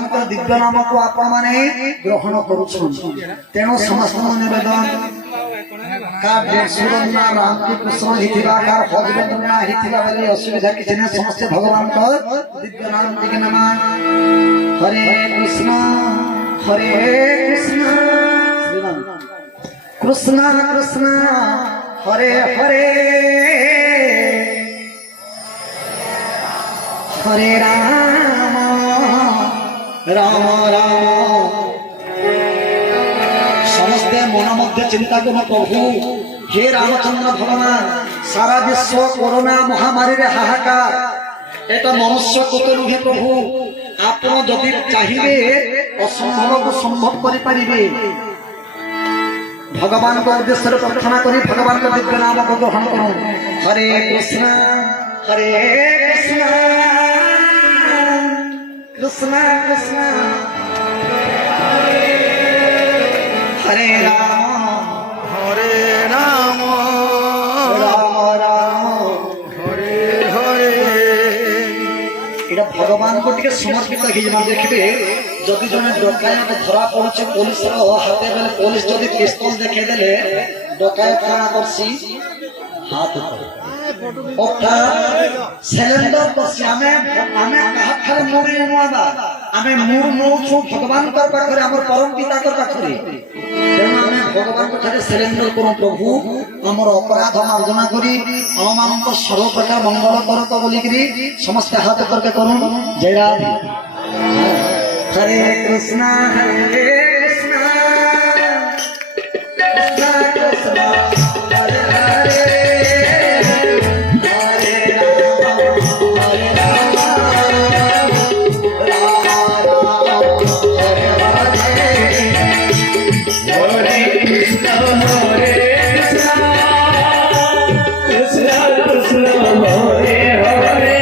भगवान का दिव्य नाम को आपण माने ग्रहण करूछन तेणु समस्त निवेदन का सुरन्ना राम के कृष्ण हिथिबा का हजबेंड ना हिथिबा वाली असुविधा किसी ने समस्त भगवान का दिव्य नाम के नाम हरे कृष्ण कृष्ण कृष्ण हरे हरे हरे राम राम राम समस्ते मन मध्य चिंता कर प्रभु हे रामचंद्र भगवान सारा विश्व कोरोना महामारी रे हाहाकार एटा मनुष्य कोतो नुहे प्रभु आपण जदि चाहिए असंभव को संभव करि परिबे भगवान को उद्देश्य प्रार्थना करी भगवान का दिव्य नाम को ग्रहण करो हरे कृष्ण कृष्ण कृष्ण हरे राम राम राम हरे हरे एटा भगवान को टिके समर्पित हे जमा देखबे जदि जने डकायत धरा पड़े पुलिस हाथे बेले पुलिस जदि पिस्तौल देखे देले डकायत काना करसी हाथ ओठा सिलेंडर करसी हमें कहा खाली मोरे नवा हमें मूर छु भगवान कर पाखरे हमर परम पिता कर पाखरे तेणु हमें भगवान को खाली सिलेंडर करू प्रभु हमर अपराध मार्जना करी हम हमको सर्व प्रकार मंगल करत बोली करी समस्त हाथ करके करू जय राधे हरे कृष्ण कृष्ण कृष्ण हरे हरे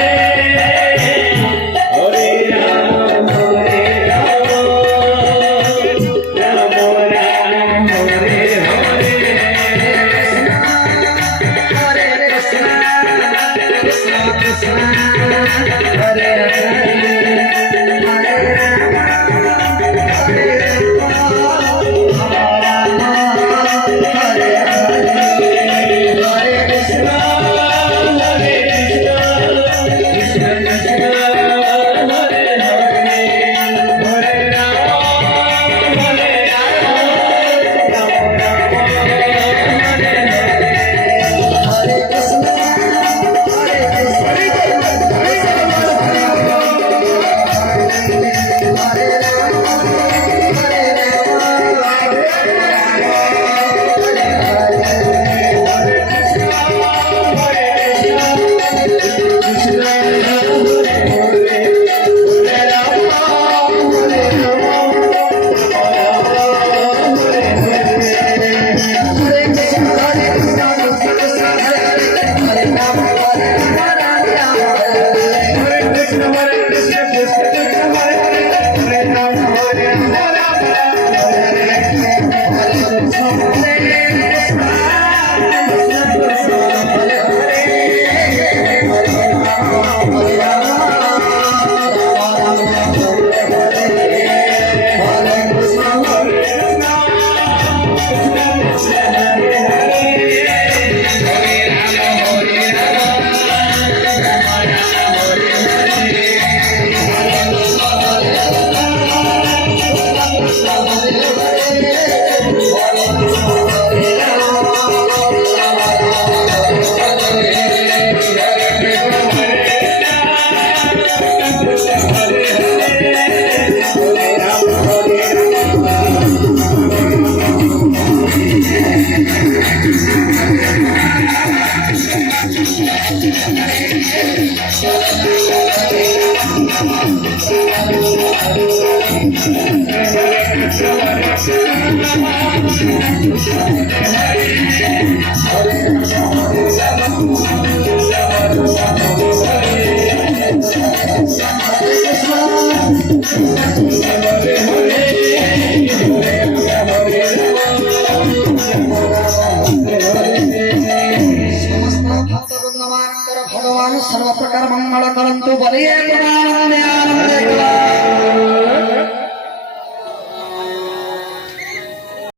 भगवान सर्व प्रकार मंगल करंतु बलिए